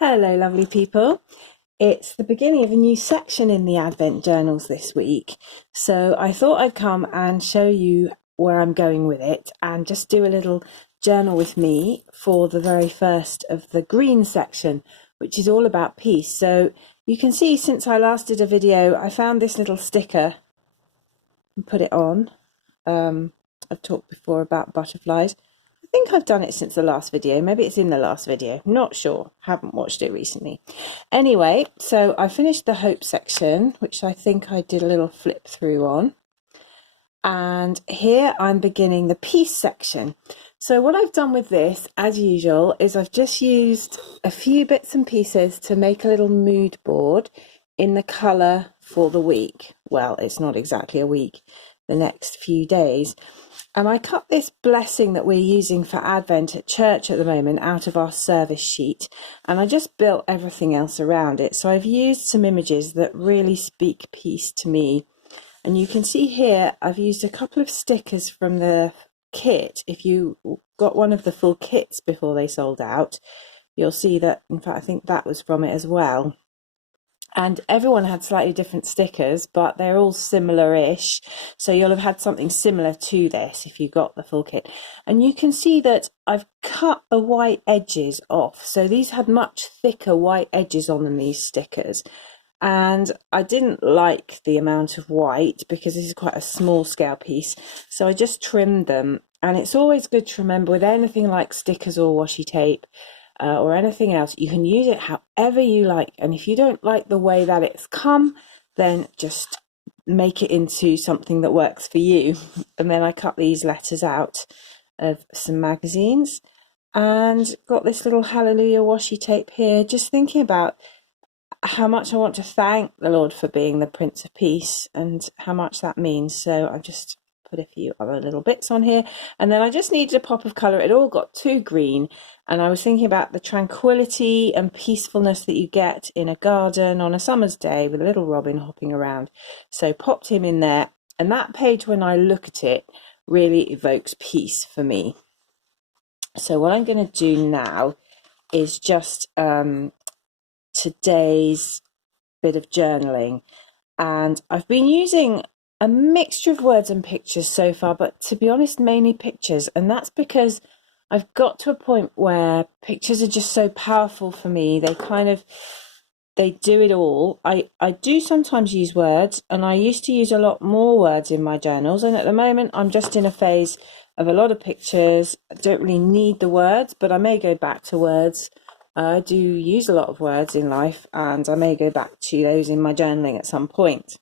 Hello, lovely people. It's the beginning of a new section in the Advent journals this week. So I thought I'd come and show you where I'm going with it and just do a little journal with me for the very first of the green section, which is all about peace. So you can see since I last did a video, I found this little sticker and put it on. I've talked before about butterflies. I think I've done it since the last video. Maybe it's in the last video. Not sure. Haven't watched it recently. Anyway, so I finished the hope section, which I think I did a little flip through on. And here I'm beginning the peace section. So what I've done with this, as usual, is I've just used a few bits and pieces to make a little mood board in the colour for the week. Well, it's not exactly a week, the next few days. And I cut this blessing that we're using for Advent at church at the moment out of our service sheet, and I just built everything else around it. So I've used some images that really speak peace to me. And you can see here I've used a couple of stickers from the kit. If you got one of the full kits before they sold out, you'll see that, in fact, I think that was from it as well. And everyone had slightly different stickers, but they're all similar-ish. So you'll have had something similar to this if you got the full kit. And you can see that I've cut the white edges off. So these had much thicker white edges on them, these stickers. And I didn't like the amount of white because this is quite a small scale piece. So I just trimmed them. And it's always good to remember with anything like stickers or washi tape, or anything else, you can use it however you like. And if you don't like the way that it's come, then just make it into something that works for you. And then I cut these letters out of some magazines and got this little hallelujah washi tape here, just thinking about how much I want to thank the Lord for being the Prince of Peace and how much that means. So I've just put a few other little bits on here, and then I just needed a pop of colour. It all got too green, and I was thinking about the tranquility and peacefulness that you get in a garden on a summer's day with a little robin hopping around. So popped him in there, and that page, when I look at it, really evokes peace for me. So what I'm going to do now is just today's bit of journaling, and I've been using a mixture of words and pictures so far, but to be honest, mainly pictures. And that's because I've got to a point where pictures are just so powerful for me. They do it all. I do sometimes use words, and I used to use a lot more words in my journals. And at the moment, I'm just in a phase of a lot of pictures. I don't really need the words, but I may go back to words. I do use a lot of words in life, and I may go back to those in my journaling at some point.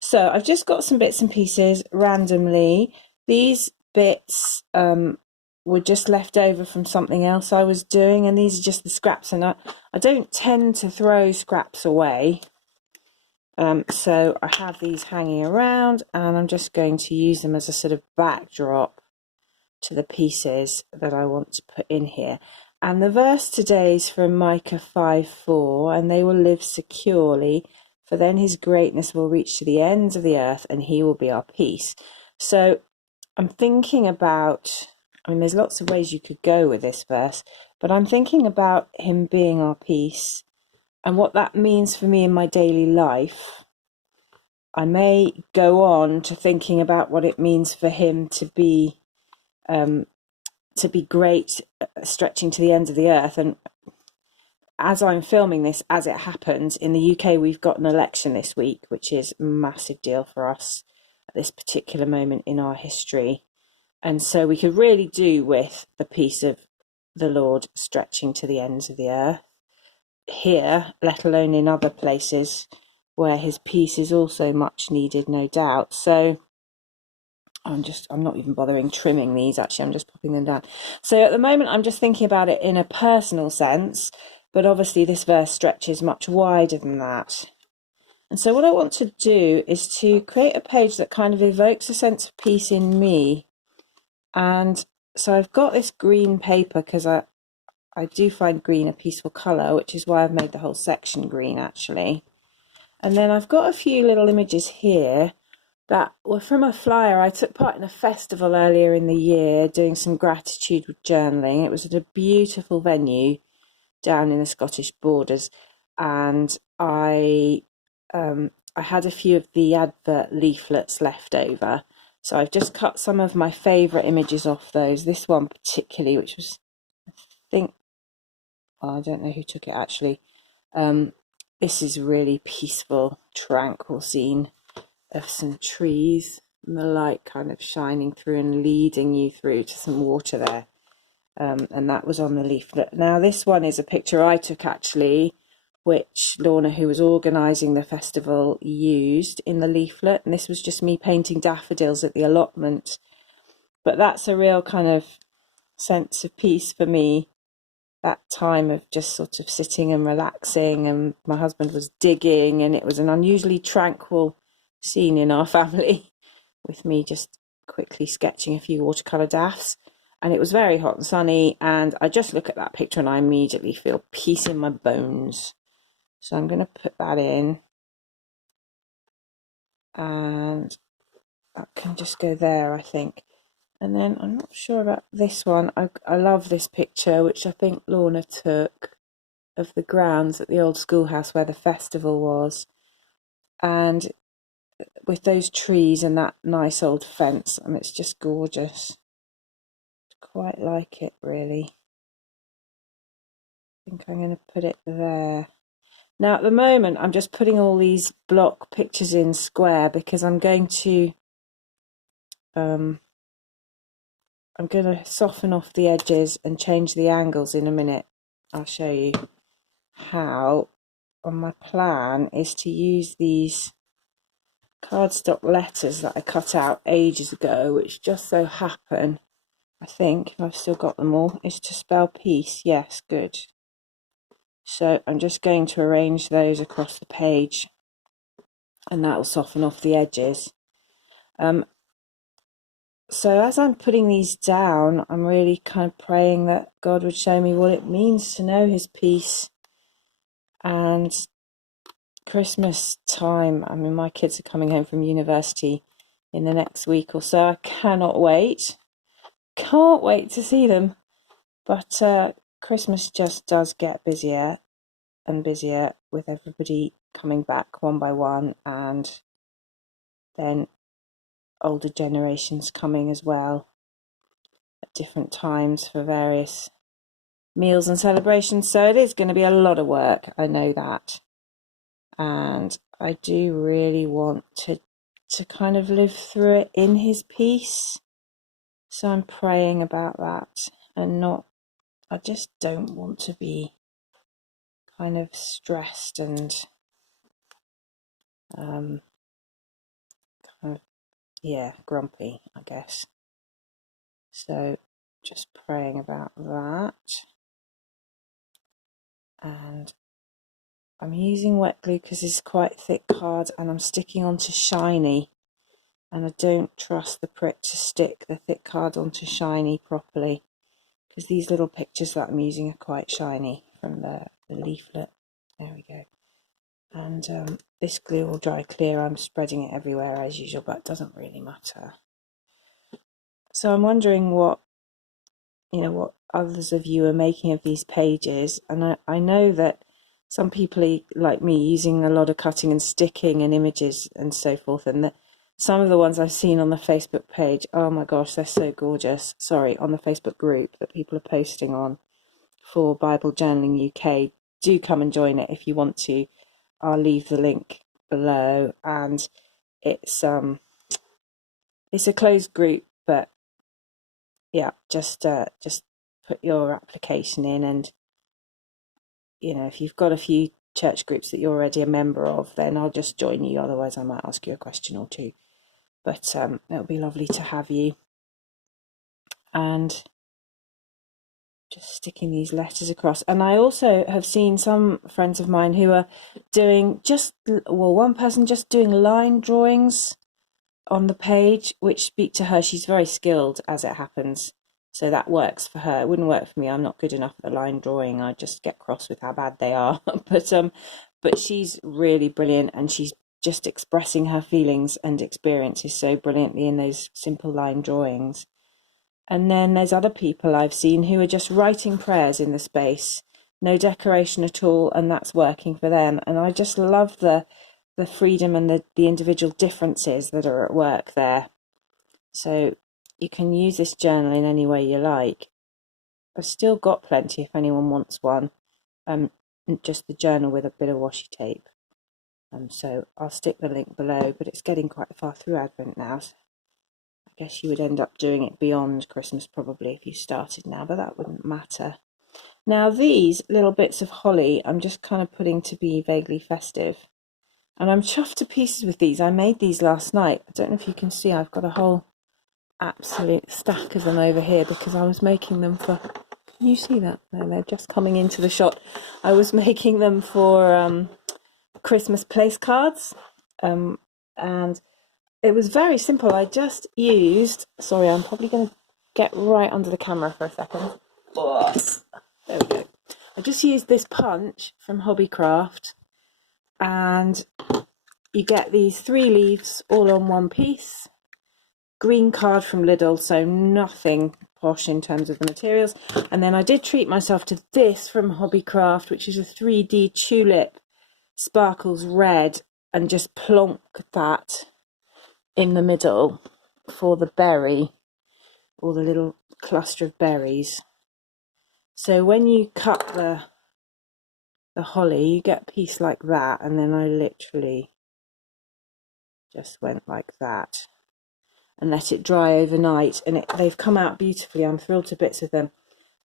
So I've just got some bits and pieces randomly. These bits were just left over from something else I was doing, and these are just the scraps, and I don't tend to throw scraps away. So I have these hanging around, and I'm just going to use them as a sort of backdrop to the pieces that I want to put in here. And the verse today is from Micah 5:4, and they will live securely, for then his greatness will reach to the ends of the earth, and he will be our peace. So I'm thinking about, there's lots of ways you could go with this verse, but I'm thinking about him being our peace and what that means for me in my daily life. I may go on to thinking about what it means for him to be great, stretching to the ends of the earth. And as I'm filming this, as it happens, in the UK, we've got an election this week, which is a massive deal for us at this particular moment in our history. And so we could really do with the peace of the Lord stretching to the ends of the earth here, let alone in other places where his peace is also much needed, no doubt. So I'm not even bothering trimming these, actually, I'm just popping them down. So at the moment, I'm just thinking about it in a personal sense, but obviously this verse stretches much wider than that. And so what I want to do is to create a page that kind of evokes a sense of peace in me. And so I've got this green paper because I do find green a peaceful colour, which is why I've made the whole section green, actually. And then I've got a few little images here that were from a flyer. I took part in a festival earlier in the year doing some gratitude journaling. It was at a beautiful venue down in the Scottish borders, and I had a few of the advert leaflets left over, so I've just cut some of my favourite images off those. This one particularly, which was, I think, I don't know who took it actually. This is a really peaceful, tranquil scene of some trees and the light kind of shining through and leading you through to some water there. And that was on the leaflet. Now this one is a picture I took actually, which Lorna, who was organising the festival, used in the leaflet, and this was just me painting daffodils at the allotment. But that's a real kind of sense of peace for me, that time of just sort of sitting and relaxing, and my husband was digging, and it was an unusually tranquil scene in our family with me just quickly sketching a few watercolour daffs. And it was very hot and sunny, and I just look at that picture and I immediately feel peace in my bones. So I'm going to put that in, and that can just go there, I think. And then I'm not sure about this one. I love this picture, which I think Lorna took, of the grounds at the old schoolhouse where the festival was, and with those trees and that nice old fence. I mean, it's just gorgeous. Quite like it, really. I think I'm going to put it there. Now at the moment I'm just putting all these block pictures in square because I'm going to soften off the edges and change the angles in a minute. I'll show you how. On my plan is to use these cardstock letters that I cut out ages ago, which just so happen, I think, if I've still got them all, is to spell peace. Yes, good. So I'm just going to arrange those across the page, and that will soften off the edges. So as I'm putting these down, I'm really kind of praying that God would show me what it means to know his peace. And Christmas time, I mean, my kids are coming home from university in the next week or so. I cannot wait. Can't wait to see them. But Christmas just does get busier and busier with everybody coming back one by one, and then older generations coming as well at different times for various meals and celebrations. So it is going to be a lot of work, I know that. And I do really want to kind of live through it in his peace. So I'm praying about that, and I just don't want to be kind of stressed and kind of, grumpy, I guess. So just praying about that. And I'm using wet glue because it's quite thick card, and I'm sticking onto shiny, and I don't trust the Pritt to stick the thick card onto shiny properly, because these little pictures that I'm using are quite shiny from the leaflet. There we go. And this glue will dry clear. I'm spreading it everywhere as usual, but it doesn't really matter. So I'm wondering what others of you are making of these pages. And I know that some people are, like me, using a lot of cutting and sticking and images and so forth. And that some of the ones I've seen on the Facebook page, oh my gosh, they're so gorgeous. Sorry, on the Facebook group that people are posting on for Bible Journaling UK. Do come and join it if you want to. I'll leave the link below, and it's a closed group, but yeah, just put your application in, and if you've got a few church groups that you're already a member of, then I'll just join you. Otherwise I might ask you a question or two, but it'll be lovely to have you. And just sticking these letters across. And I also have seen some friends of mine who are doing one person just doing line drawings on the page, which speak to her. She's very skilled, as it happens, so that works for her. It wouldn't work for me. I'm not good enough at the line drawing. I just get cross with how bad they are. But she's really brilliant, and she's just expressing her feelings and experiences so brilliantly in those simple line drawings. And then there's other people I've seen who are just writing prayers in the space. no decoration at all, and that's working for them. And I just love the freedom and the individual differences that are at work there. So you can use this journal in any way you like. I've still got plenty if anyone wants one. Just the journal with a bit of washi tape. So I'll stick the link below, but it's getting quite far through Advent now. So I guess you would end up doing it beyond Christmas probably if you started now, but that wouldn't matter. Now these little bits of holly I'm just kind of putting to be vaguely festive. And I'm chuffed to pieces with these. I made these last night. I don't know if you can see, I've got a whole absolute stack of them over here because I was making them for... Can you see that? No, they're just coming into the shot. I was making them for Christmas place cards, and it was very simple. I just used, sorry, I'm probably going to get right under the camera for a second. There we go. I just used this punch from Hobbycraft, and you get these 3 leaves all on one piece. Green card from Lidl, so nothing posh in terms of the materials. And then I did treat myself to this from Hobbycraft, which is a 3D tulip sparkles red, and just plonk that in the middle for the berry, or the little cluster of berries. So when you cut the holly, you get a piece like that, and then I literally just went like that and let it dry overnight, and they've come out beautifully. I'm thrilled to bits with them.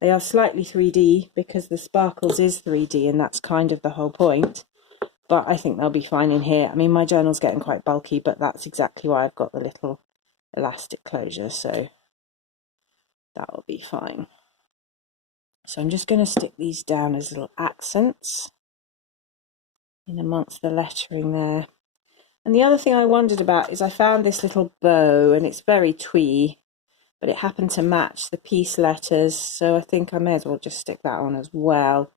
They are slightly 3D because the sparkles is 3D, and that's kind of the whole point. But I think they'll be fine in here. I mean, my journal's getting quite bulky, but that's exactly why I've got the little elastic closure, so that will be fine. So I'm just going to stick these down as little accents in amongst the lettering there. And the other thing I wondered about is I found this little bow, and it's very twee, but it happened to match the piece letters, so I think I may as well just stick that on as well.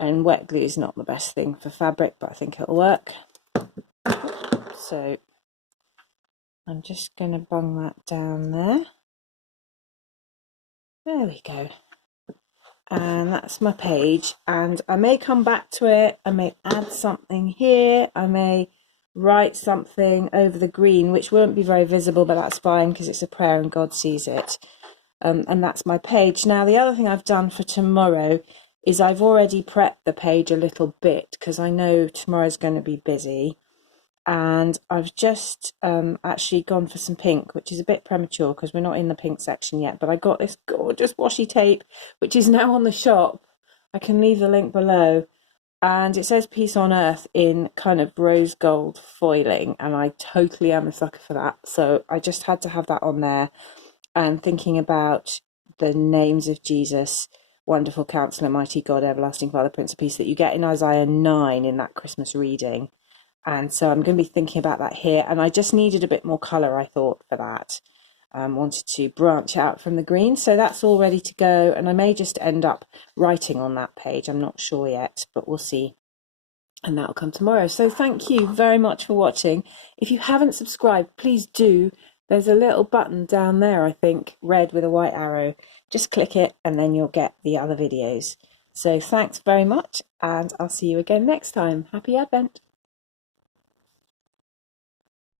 And wet glue is not the best thing for fabric, but I think it'll work. So I'm just going to bung that down there. There we go. And that's my page, and I may come back to it. I may add something here. I may write something over the green, which won't be very visible, but that's fine because it's a prayer and God sees it. And that's my page. Now, the other thing I've done for tomorrow is I've already prepped the page a little bit because I know tomorrow's going to be busy. And I've just actually gone for some pink, which is a bit premature because we're not in the pink section yet. But I got this gorgeous washi tape, which is now on the shop. I can leave the link below. And it says Peace on Earth in kind of rose gold foiling, and I totally am a sucker for that. So I just had to have that on there, and thinking about the names of Jesus, Wonderful Counselor, Mighty God, Everlasting Father, Prince of Peace, that you get in Isaiah 9 in that Christmas reading. And so I'm going to be thinking about that here, and I just needed a bit more colour, I thought, for that. Wanted to branch out from the green, so that's all ready to go, and I may just end up writing on that page. I'm not sure yet, but we'll see, and that'll come tomorrow. So thank you very much for watching. If you haven't subscribed, please do. There's a little button down there, I think, red with a white arrow. Just click it and then you'll get the other videos. So thanks very much, and I'll see you again next time. Happy Advent.